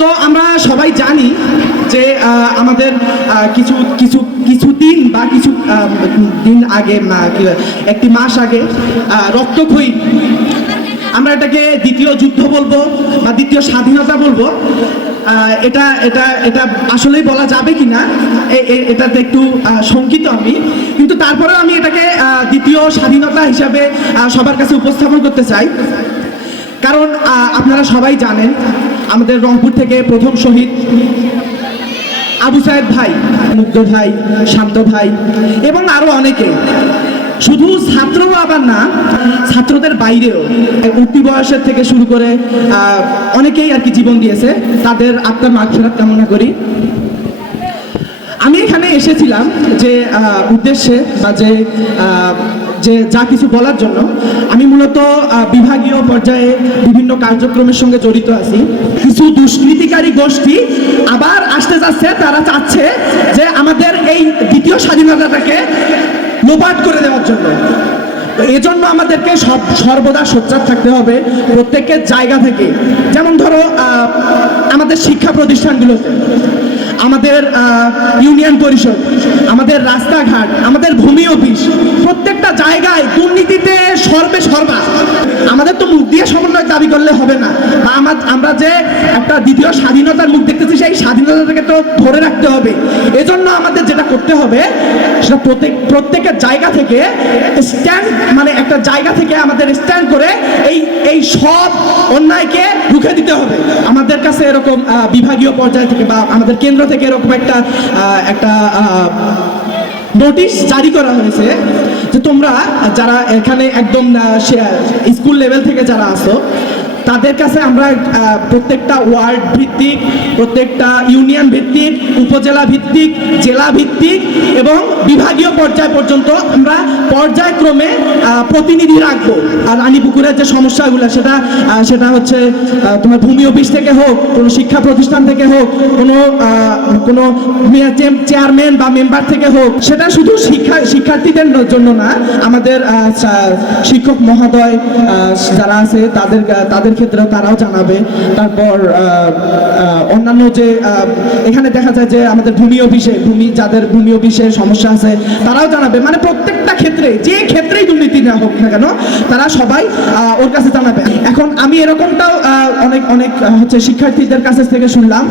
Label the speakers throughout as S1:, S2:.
S1: তো আমরা সবাই জানি যে আমাদের কিছু কিছু কিছু দিন বা কিছু দিন আগে একটি মাস আগে রক্তক্ষয়ী, আমরা এটাকে দ্বিতীয় যুদ্ধ বলব বা দ্বিতীয় স্বাধীনতা বলব। এটা এটা এটা আসলেই বলা যাবে কি না এটাতে একটু শঙ্কিত আমি। কিন্তু তারপরেও আমি এটাকে দ্বিতীয় স্বাধীনতা হিসাবে সবার কাছে উপস্থাপন করতে চাই। কারণ আপনারা সবাই জানেন আমাদের রংপুর থেকে প্রথম শহীদ আবু সাহেব ভাই, মুগ্ধ ভাই, শান্ত ভাই এবং আরও অনেকে। শুধু ছাত্রও আবার না, ছাত্রদের বাইরেও। উঠতি বয়সের থেকে শুরু করে অনেকেই আর কি জীবন দিয়েছে। তাদের আত্মার মাগফিরাত কামনা করি। আমি এখানে এসেছিলাম যে উদ্দেশ্যে বা যে যে যা কিছু বলার জন্য, আমি মূলত বিভাগীয় পর্যায়ে বিভিন্ন কার্যক্রমের সঙ্গে জড়িত আছি। কিছু দুষ্কৃতিকারী গোষ্ঠী আবার আসতে যাচ্ছে, তারা চাচ্ছে যে আমাদের এই দ্বিতীয় স্বাধীনতাটাকে লোপাট করে দেওয়ার জন্য। এজন্য আমাদেরকে সব, সর্বদা সোচ্চার থাকতে হবে প্রত্যেকের জায়গা থেকে। যেমন ধরো আমাদের শিক্ষা প্রতিষ্ঠানগুলোতে, আমাদের ইউনিয়ন পরিষদ আমাদের রাস্তাঘাট, আমাদের ভূমি অফিস, প্রত্যেকটা জায়গায় দুর্নীতিতে সর্বে সর্বা। আমাদের তো মুখ দিয়ে সমন্বয় দাবি করলে হবে না। বা আমা- আমরা যে একটা দ্বিতীয় স্বাধীনতার মুখ দেখতেছি, সেই স্বাধীনতাটাকে তো ধরে রাখতে হবে। এজন্য আমাদের যেটা করতে হবে, সেটা প্রত্যেক, প্রত্যেকের জায়গা থেকে স্ট্যান্ড মানে একটা জায়গা থেকে আমাদের স্ট্যান্ড করে এই এই সব অন্যায়কে রুখে দিতে হবে। কাছে এরকম বিভাগীয় পর্যায় থেকে বা আমাদের কেন্দ্র থেকে এরকম একটা একটা নোটিশ জারি করা হয়েছে যে তোমরা যারা এখানে একদম স্কুল লেভেল থেকে যারা আসো তাদের কাছে আমরা প্রত্যেকটা ওয়ার্ড ভিত্তিক, প্রত্যেকটা ইউনিয়ন ভিত্তিক, উপজেলা ভিত্তিক, জেলা ভিত্তিক এবং বিভাগীয় পর্যায় পর্যন্ত আমরা পর্যায়ক্রমে প্রতিনিধি রাখব। আর রানীপুকুরের যে সমস্যাগুলো, সেটা সেটা হচ্ছে তোমার ভূমি অফিস থেকে হোক, কোনো শিক্ষা প্রতিষ্ঠান থেকে হোক, কোনো কোনো চেয়ারম্যান বা মেম্বার থেকে হোক, সেটা শুধু শিক্ষা, শিক্ষার্থীদের জন্য না। আমাদের শিক্ষক মহোদয় যারা আছে, তাদের তাদের ক্ষেত্রেও তারাও জানাবে। তারপর অন্যান্য যে এখানে দেখা যায় যে আমাদের ভূমি অফিসে ভূমি, যাদের ভূমি অফিসে সমস্যা আছে, তারাও জানাবে। মানে প্রত্যেকটা ক্ষেত্রে, যে ক্ষেত্রেই দুর্নীতি না হোক না কেন, তারা সবাই ওর কাছে জানাবে। এখন আমি এরকমটাও অনেক অনেক, হচ্ছে শিক্ষার্থীদের কাছে থেকে শুনলাম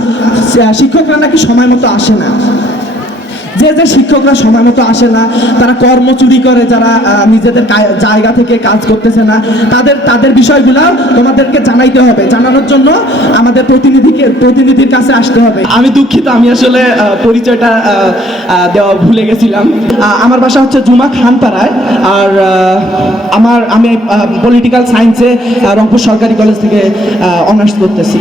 S1: শিক্ষকরা নাকি সময় মতো আসে না। যে যে শিক্ষকরা সময় মতো আসে না, তারা কর্ম চুরি করে, যারা নিজেদের জায়গা থেকে কাজ করতেছে না, তাদের তাদের বিষয়গুলো তোমাদেরকে জানাইতে হবে। জানানোর জন্য আমাদের প্রতিনিধিকে, প্রতিনিধির কাছে আসতে হবে। আমি দুঃখিত, আমি আসলে পরিচয়টা দেওয়া ভুলে গেছিলাম। আমার বাসা হচ্ছে জুমা খানপাড়ায়, আর আমার, আমি পলিটিক্যাল সায়েন্সে রংপুর সরকারি কলেজ থেকে অনার্স করতেছি।